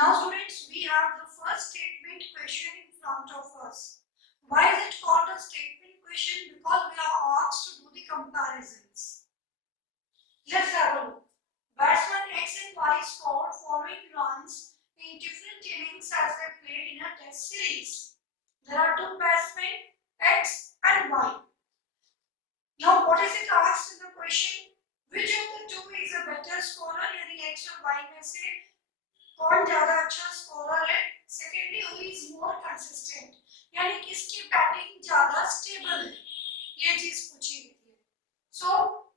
Now students, we have the first statement question in front of us. Why is it called a statement question? Because we are asked to do the comparisons. Let's have a look. Batsman X and Y scored following runs in different innings as they played in a test series. There are two batsmen, X and Y. Now what is it asked in the question? Which of the two is a better scorer? यानी X और Y में से कौन ज्यादा अच्छा scorer है? Secondly, who is more consistent? यानी किसकी बैटिंग ज्यादा स्टेबल है? ये चीज पूछी गई है. So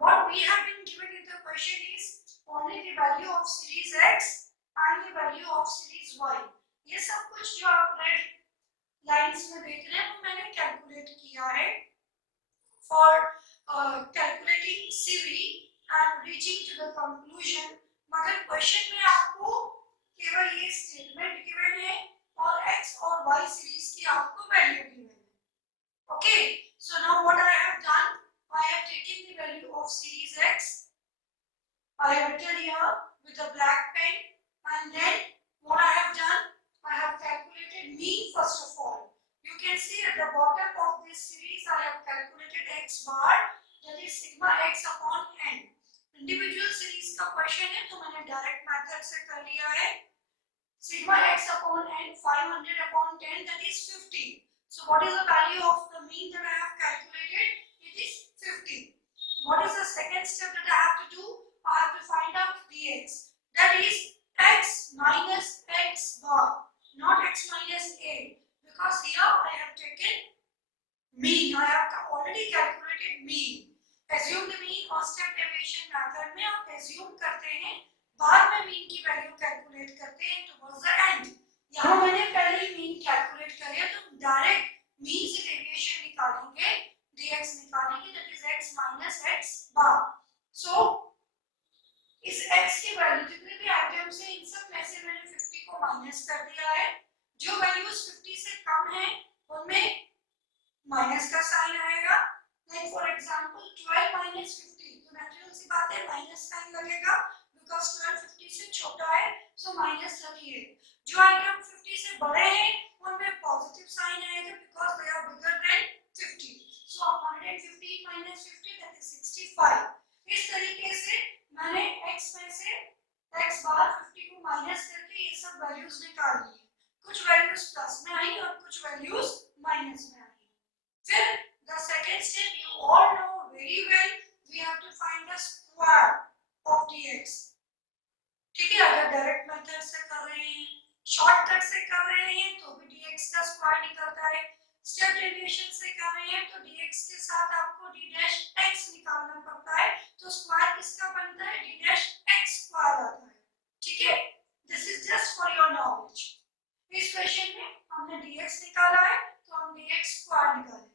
what we have been given in the question is only the value of series X and the value of series Y. ये सब कुछ जो आप रेड लाइंस में देख रहे हैं वो मैंने कैलकुलेट किया है for calculating CV and reaching to the conclusion. मगर क्वेश्चन में आपको केवल ये स्टेटमेंट गिवन है और X और Y सीरीज की आपको वैल्यू गिवन है. Okay, so now what I have done, I have taken the value of series X. I have written here with a black pen, and then what I have done, I have calculated mean first of all. You can see at the bottom of this series I have calculated X bar, that is sigma X upon n. Individual series का question है तो मैंने direct method से कर लिया है. Sigma X upon n 500 upon 10, that is 50. So what is the value of the mean that I have calculated? It is 50. What is the second step that I have to do? I have to find out dx. That is X minus X bar, not X minus A. Because here I have taken mean. I have already calculated mean. Assumed mean और step deviation method में आप assume करते हैं, बाद में mean की value calculate करते हैं towards the end. यहाँ मैंने पहले ही mean calculate कर लिया, तो direct mean से deviation निकालेंगे, dx निकालेंगे, that is x minus x bar. So इस x की value जितने भी items हैं इन सब में से मैंने 50 को minus कर दिया है. जो values 50 से कम है उनमें माइनस का साइन आएगा. लाइक फॉर एग्जांपल 12 minus 50, तो नेचुरल सी बात है माइनस साइन लगेगा बिकॉज़ 12 50 से छोटा है, सो माइनस 38. जो आइटम 50 से बड़े हैं उनमें पॉजिटिव साइन आएगा because they are bigger than 50. So 150 minus 50 that is 65. इस तरीके से मैंने x में से x बार 50 को माइनस करके ये सब वैल्यूज निकाल ली. कुछ वैल्यूज प्लस में आई और कुछ वैल्यूज माइनस में आई. फिर the second step, you all know very well, we have to find the square of dx. ठीक है, अगर डायरेक्ट मेथड से कर रहे हैं, शॉर्टकट से कर रहे हैं तो भी dx का स्क्वायर निकलता है. स्टेप डेविएशन से कर रहे हैं तो dx के साथ आपको d dash x निकालना पड़ता है, तो स्क्वायर किसका बनता है? d dash x स्क्वायर आता है. ठीक है, this is just for your knowledge. इस क्वेश्चन में हमने dx निकाला है तो हम dx स्क्वायर निकालेंगे.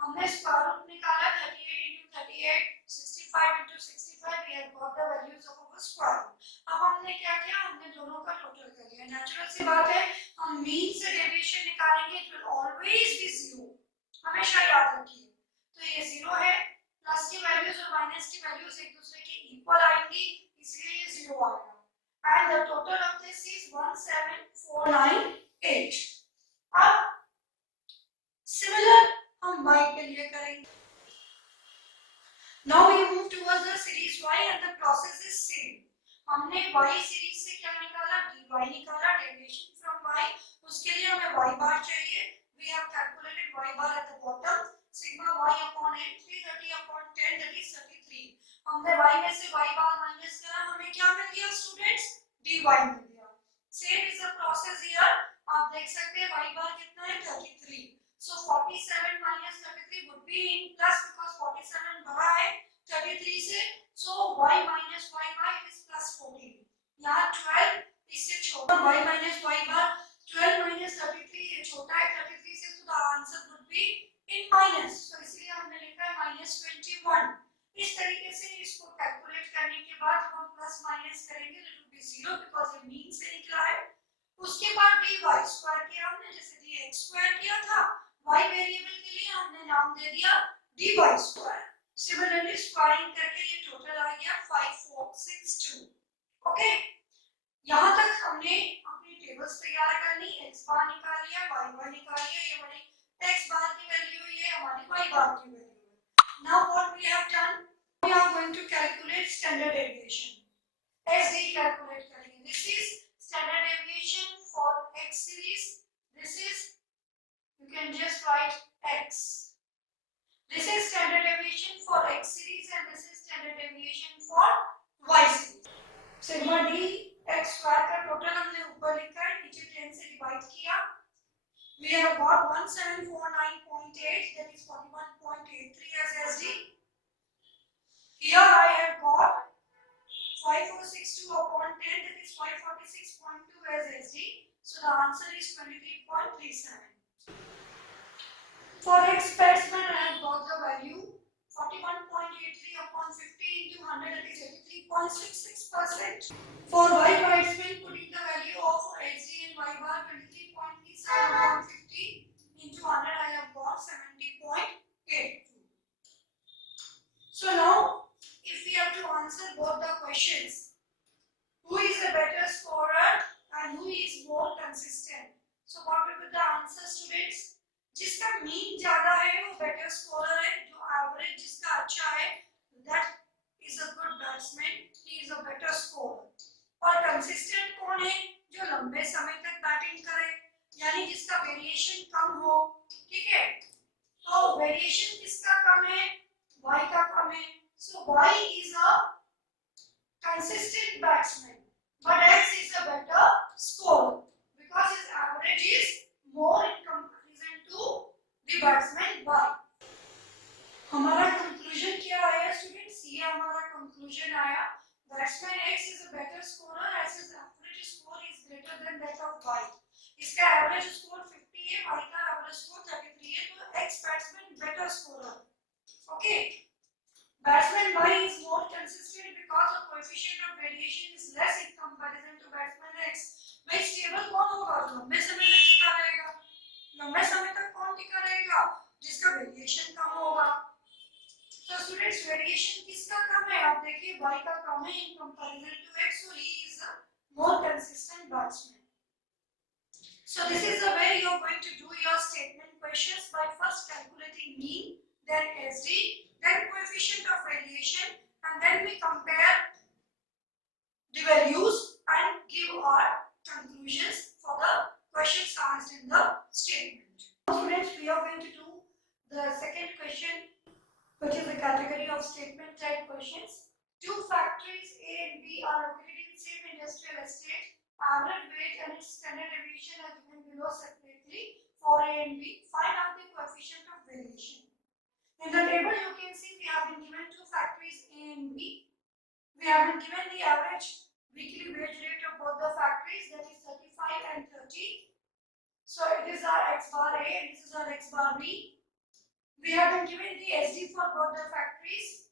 हमने स्क्वायर रूट निकाला 38 into 38, 65 into 65, we have got the values of our square root. अब हमने क्या किया? हमने दोनों का टोटल कर लिया. नेचुरल सी बात है, हम मीन से डेविएशन निकालेंगे, it will always be 0. हमेशा याद रखिए. तो ये 0 है, प्लस की वैल्यूज और माइनस की वैल्यूज एक दूसरे के इक्वल आएंगी, इसलिए ये 0 आएगा. And the total of this is 17498. अब सिमिलर हम y के लिए करेंगे. Now we move towards the series y and the process is same. हमने y सीरीज से क्या निकाला? dy निकाला, डेविएशन फ्रॉम y. उसके लिए हमें y बार चाहिए. We have calculated y bar at the bottom. Sigma y upon n 330 upon 10, that is 33. हमने y में से y बार माइनस करा, हमें क्या मिल गया स्टूडेंट्स? dy मिल गया. Same is the process here. आप देख सकते हैं y बार कितना है? 33. So 47 minus 33 would be in plus because 47 बड़ा है 33 से. So y minus y bar is plus 14. यहाँ 12 इससे छोटा, y minus y bar 12 minus 33 ये छोटा है 33 से, तो the answer would be in minus. So इसलिए हमने लिखा है minus 21. इस तरीके से इसको कैलकुलेट करने के बाद जब हम प्लस माइनस करेंगे तो it will be 0 because ये मीन से निकला है. उसके बाद dy स्क्वायर किया हमने, जैसे dx स्क्वायर किया था, y वेरिएबल के लिए हमने नाम दे दिया dy स्क्वायर. सिमिलरली स्क्वायरिंग करके ये टोटल आ गया 5462. ओके, यहाँ तक हमने अपनी टेबल्स तैयार करनी, x बार निकाल लिया, y बार निकाल लिया, ये हमारी x बार की वैल्यू है, ये हमारी y बार की वैल्यू है. Now what we have done, we are going to calculate standard deviation. SD calculate करेंगे. This is standard deviation for x series. This is, you can just write x. This is standard deviation for x series and this is standard deviation for y series. Sigma d x square का total हमने ऊपर लिखा है, नीचे 10 से divide किया. We have got 1749.8, that is 41.83 as SD. Here I have got 5462 upon 10, that is 546.2 as SD. So the answer is 23.37. For x specimen I have got the value 41.83 upon 50 into 100, that is 83.66%. For y bridesmaid, putting the value of SD and y bar 23.37 upon 50 into 100, I have got 70.82. So now, if we have to answer both the questions, who is a better scorer and who is more consistent? So what will be the answer, students? जिसका mean ज्यादा है वो better scorer है, जो average जिसका अच्छा है that is a good batsman, he is a better scorer. और कंसिस्टेंट कौन है? जो लंबे समय तक बैटिंग करे, यानी जिसका वेरिएशन कम हो. ठीक है, तो वेरिएशन किसका कम है? y का कम है. So y is a consistent batsman, but x is a better scorer because his average is more in comparison to the batsman y. हमारा कंक्लूजन क्या आया स्टूडेंट्स? ये हमारा कंक्लूजन आया, batsman x is a better scorer as his average score is greater than that of y. इसका average score 50 है, y का average score 33 है, तो x batsman better scorer. Okay, batsman y is more consistent because the coefficient of variation is less in comparison to batsman x. भाई stable कौन होगा? लंबे समय तक टिका रहेगा. लंबे समय तक कौन टिका रहेगा? जिसका वेरिएशन कम होगा. तो स्टूडेंट्स वेरिएशन किसका कम है? आप देखिए y का कम है in comparison to x, so he is a more consistent batsman. So this is the way you are going to do your statement questions by first calculating mean, then SD, then coefficient of variation, and then we compare the values and give our conclusions for the questions asked in the statement. Now students, we are going to do the second question, which is the category of statement type questions. Two factories A and B are located in same industrial estate. Average weight and its standard deviation are given below separately for A and B. Find out the coefficient of variation. In the table you can see we have been given two factories A and B. We have been given the average weekly wage rate of both the factories, that is 35 and 30. So it is our x bar A and this is our x bar B. We have been given the SD for both the factories.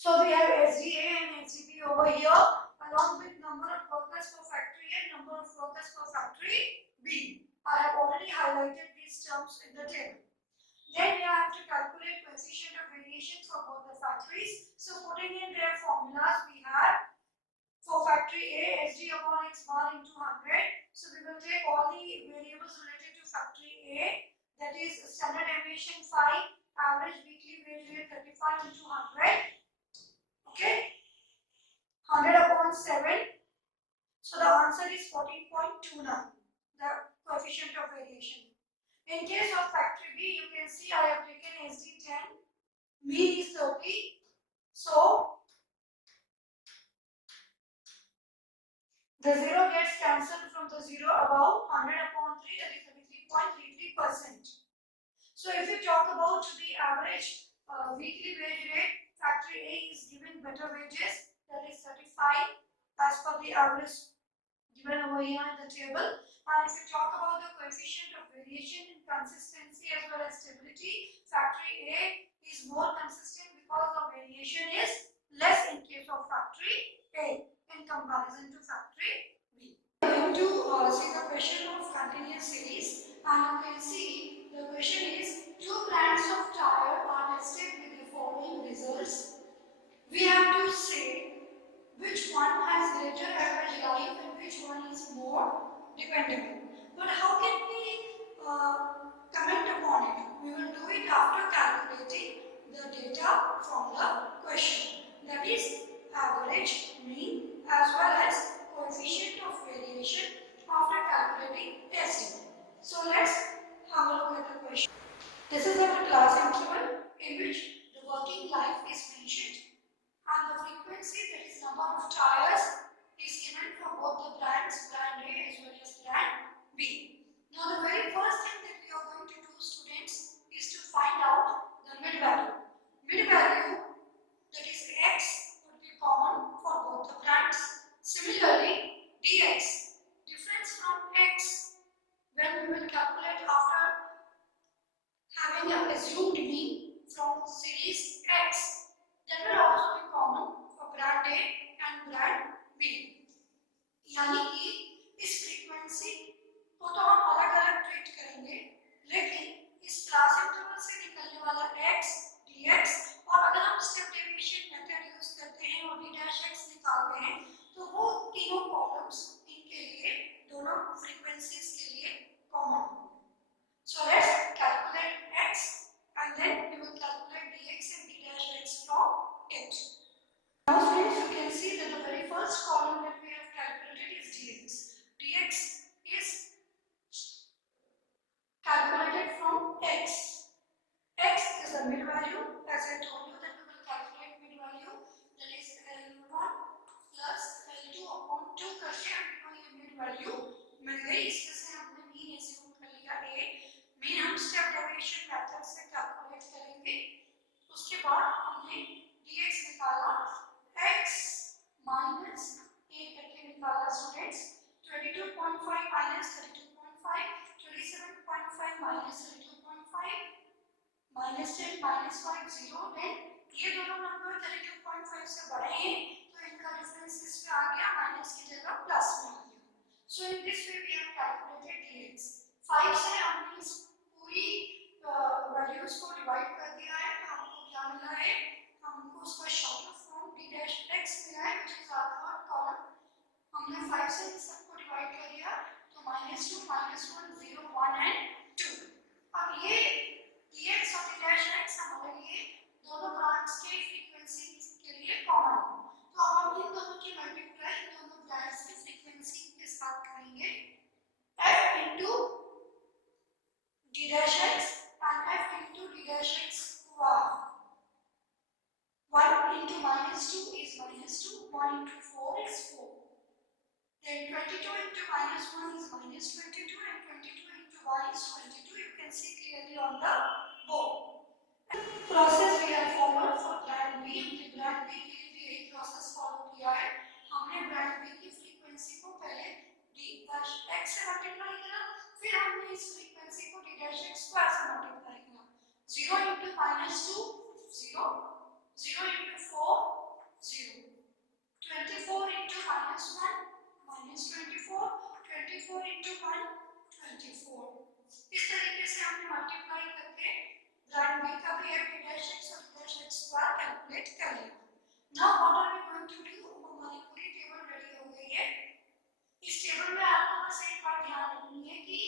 So we have SDA and SDB over here along with number of workers per factory A, number of workers per factory B. I have already highlighted these terms in the table. Then we have to calculate coefficient of variation for both the factories. So putting in their formulas, we have for factory A, SD upon x bar into 100. So we will take all the variables related to factory A, that is standard deviation 5, average weekly wage rate 35 into 100. Okay, 100 upon 7. So the answer is 14.29, the coefficient of variation. In case of factory B, you can see I have taken SD 10, mean is 30. So the 0 gets cancelled from the 0 above. 100 upon 3, that is 33.33%. So if we talk about the average weekly wage rate, factory A is given better wages, that is 35 as per the average given over here in the table. And if we talk about the coefficient of variation in consistency as well as stability, factory A is more consistent because the variation is less in case of factory A in comparison to factory B. We are going to see the question of continuous series, and you can see the question is two brands of tire are tested with the following results. We have to say which one more dependable. But how can we comment upon it? We will do it after calculating the data from the question. That is average, mean as well as coefficient of variation after calculating SD. So let's have a look at the question. This is a class interval in which the working life is mentioned and the frequency, that is number of tires, is given for both the brands, brand A as well as brand B. Now the very first thing that we are going to do, students, is to find out the mid value. Mid value, that is X, would be common for both the brands. Similarly, dx, difference from X, when we will calculate after having a assumed mean from series X, that will also be common for brand A and brand B. यानी कि इस frequency को तो हम अलग अलग treat करेंगे, लेकिन इस क्लास इंटरवल से निकलने वाला x dx, और अगर हम स्टेप डेविएशन मेथड यूज करते हैं और d डैश x निकालते हैं, तो वो तीनों कॉलम्स इनके लिए, दोनों फ्रीक्वेंसीज के लिए कॉमन होंगे. So let's calculate x and then we will calculate dx and d dash x from it. Now friends, you can see that the very first column that we have calculated is dx. Dx is calculated from x. X is the mid value, as I told you that we will calculate mid value, that is L1 plus L2 upon 2 करके हमको ये mid value मिल गई. इसमें से हमने mean assume कर लिया A. mean हम step deviation method से calculate करेंगे. उसके बाद हमने dx निकाला, x minus A करके निकाला students. 22.5 minus 32.5, 27.5 minus 32.5, minus 10 minus 5 0. then ये दोनों नंबर 32.5 से बड़े हैं तो इनका डिफरेंस इस पे आ गया, माइनस की जगह प्लस में आ गया. So in this way we have calculated dx. 5 से हमने इस पूरी वैल्यूज को डिवाइड कर दिया है, तो हमको क्या मिला है, हमको उसका short form d dash x मिला है, which is our third column. हमने 5 से इस सबको डिवाइड कर दिया, तो -2 -1 0 1 एंड 2. अब ये dx और d डैश x हमारे लिए दोनों ब्रांड्स के फ्रीक्वेंसी के लिए कॉमन है. तो अब हम इन दोनों की मल्टीप्लाई इन दोनों ब्रांड्स की फ्रीक्वेंसी के साथ करेंगे. f into d dash x and f into d dash x square. 1 into -2 is -2, 1 into 4 is 4. Then 22 into -1 is -22 and 22 into 1 is 22. You can see clearly on the board. Process we have followed for brand B. हमने brand B के लिए भी यही process follow किया है. हमने brand B की frequency को पहले d dash x से multiply किया, फिर हमने इस frequency को d dash x square से multiply किया. 0 into -2 0, 0 into 4 0, 24 into -1 -24, 24 into 1 24. इस तरीके से हमने मल्टीप्लाई करके ब्रांड B का भी d dash x और d dash x square calculate कर लिया. Now what are we going to do, हमारी पूरी टेबल रेडी हो गई है. इस टेबल में आपको बस एक बात ध्यान रखनी है कि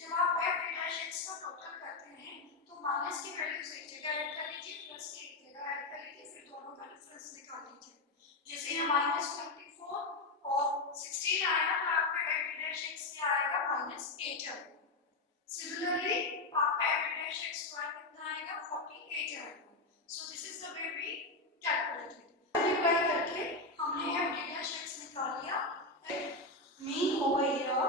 जब आप f d dash x का टोटल करते हैं तो माइनस की वैल्यूज एक जगह ऐड कर लीजिए, प्लस की एक जगह ऐड कर लीजिए, फिर दोनों का डिफरेंस निकाल लीजिए. जैसे ये -24 और 16 आएगा तो आपका f d dash x क्या आएगा, -8 आएगा. Similarly, आपका f d dash x square कितना आएगा, 48 आएगा. So this is the way we calculate it. Multiply करके हमने f d dash x निकाल लिया. Mean over here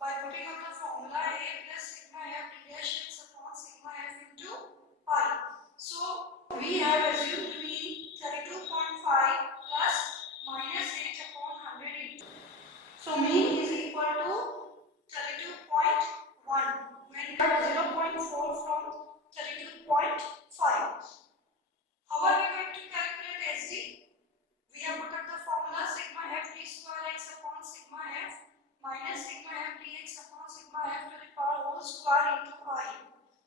by putting up the formula a plus sigma f d dash x upon sigma f into I. So we have assumed mean 32.5 plus -8 upon 100 into. So mean is equal to 32.1 when we have 0.4 from 32.5. How are we going to calculate SD? We have put up the formula sigma f d square x upon sigma f minus sigma f dx upon sigma f to the power whole square into I.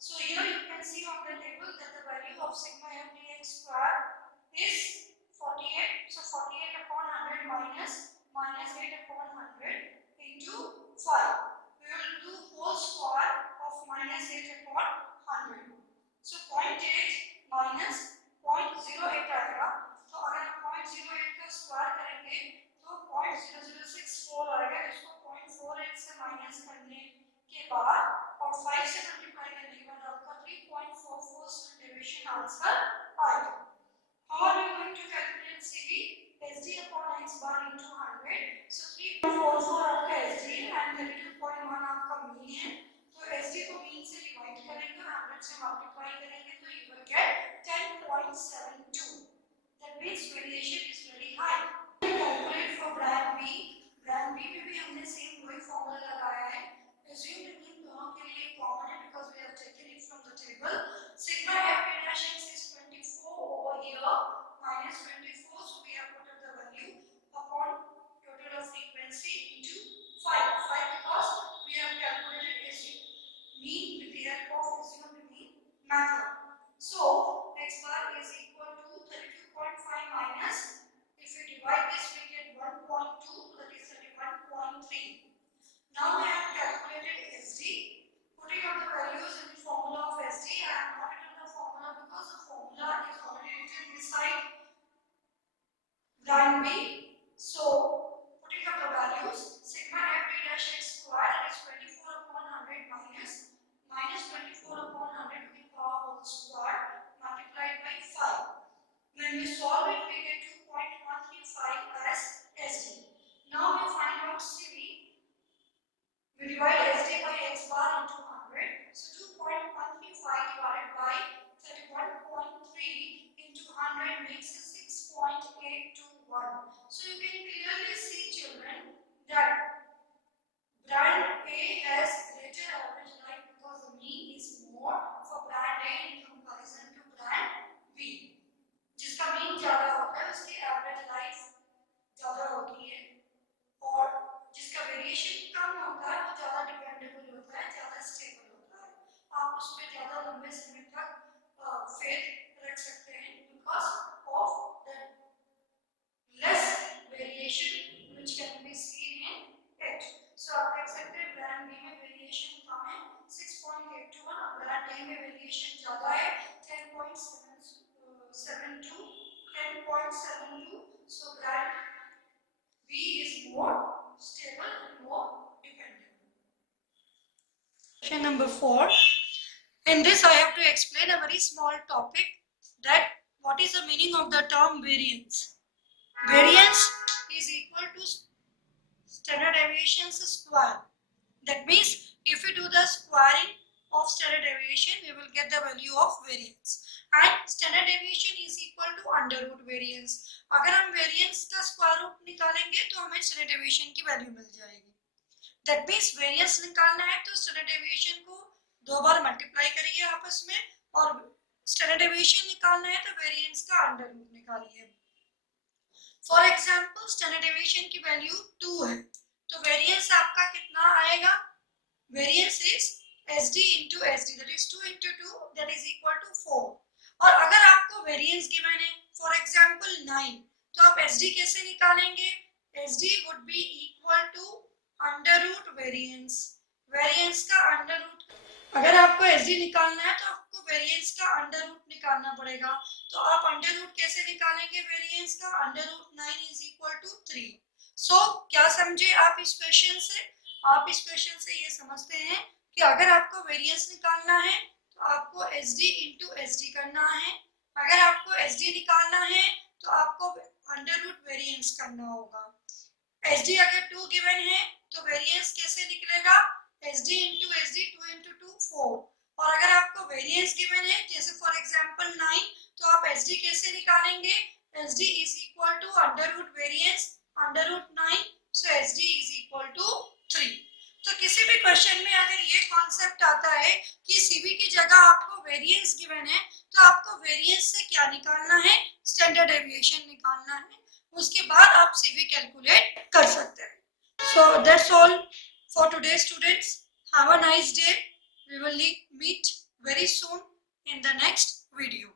So here you can see on the table that the value of sigma f dx square is 48. So 48 upon 100 minus -8 upon 100 into करेंगे तो 0.0064 आएगा, इसको 0.48 से minus करने के बाद और 5 से मल्टीप्लाई करने के बाद आपका 3.44 स्टैंडर्ड डेविएशन आंसर आएगा। How are we going to calculate CV? SD upon x bar into 100. So 3.44 आपका SD है and 32.1 आपका मीन है, तो SD को मीन से डिवाइड करेंगे और 100 से मल्टीप्लाई करेंगे तो you will get 10.72. That means variation is very high. Calculate for brand B. Brand B में भी हमने सेम वही फॉर्मूला लगाया है. Assume मीन दोनों के लिए कॉमन है because we have taken it from the table. Sigma FP dash x is 24 over here minus 24, so we have put up the value upon total of frequency into 5 because we have calculated assume mean with the help of assumed mean method. So x bar is equal to 32.5 minus, if we divide this we get 1.2, that is 31.3. Now I have calculated SD. Putting up the values in the formula of SD, I have not written the formula because the formula is already written beside line B. So putting up the values, sigma FD dash x square, that is 24 upon 100 minus 24 upon 100 to the power whole square multiplied by 5. When we solve it, we get 2.135 as SD. Now we find out CV. We divide SD by x bar into 100. So 2.135 divided by 31.3 into 100 makes 6.821. So you can clearly see, children, that brand A has greater average life because the mean is more for brand A in comparison to brand B. जिसका mean ज़्यादा होता है उसकी average life ज़्यादा होती है और जिसका वेरिएशन कम होता है वो ज़्यादा डिपेंडेबल होता है, ज़्यादा स्टेबल होता है, आप उस पर ज़्यादा लंबे समय तक फेथ रख सकते हैं because of the less variation which can be seen in it. So आप देख सकते हैं ब्रांड बी में वेरिएशन कम है 6.81 और ब्रांड ए में वेरिएशन ज़्यादा है 10.72. So brand B is more stable and more dependable. Question number 4. In this I have to explain a very small topic, that what is the meaning of the term variance. Variance is equal to standard deviation's square. That means if we do the squaring of standard deviation, we will get the value of variance. And standard deviation is equal to under root variance. अगर हम variance का square root निकालेंगे तो हमें standard deviation की value मिल जाएगी. That means variance निकालना है तो standard deviation को दो बार multiply करिए आपस में, और standard deviation निकालना है तो variance का under root निकालिए. For example, standard deviation की value 2 है, तो variance आपका कितना आएगा? Variance is SD into SD, that is 2 into 2, that is equal to 4. और अगर आपको वेरिएंस गिवन है फॉर एग्जांपल 9, तो आप SD कैसे निकालेंगे? SD would be equal to under root variance. Variance का अंडर रूट, अगर आपको SD निकालना है तो आपको वेरिएंस का अंडर रूट निकालना पड़ेगा. तो आप अंडर रूट कैसे निकालेंगे वेरिएंस का? Under root 9 is equal to 3. So क्या समझे आप इस क्वेश्चन से? आप इस क्वेश्चन से ये समझते हैं कि अगर आपको वेरिएंस निकालना है तो आपको SD इंटू SD करना है. अगर आपको SD निकालना है तो आपको अंडर रूट वेरिएंस करना होगा. SD अगर 2 गिवन है तो वेरिएंस कैसे निकलेगा? SD into SD, 2 into 2 4. और अगर आपको वेरिएंस गिवन है जैसे फॉर एग्जांपल 9, तो आप SD कैसे निकालेंगे? SD is equal to under root variance under root 9, so SD is equal to 3. तो किसी भी क्वेश्चन में अगर ये कॉन्सेप्ट आता है कि CV की जगह आपको वेरिएंस गिवन है तो आपको वेरिएंस से क्या निकालना है? स्टैंडर्ड डेविएशन निकालना है. उसके बाद आप CV कैलकुलेट कर सकते हैं. So that's all for today students. Have a nice day. We will meet very soon in the next video.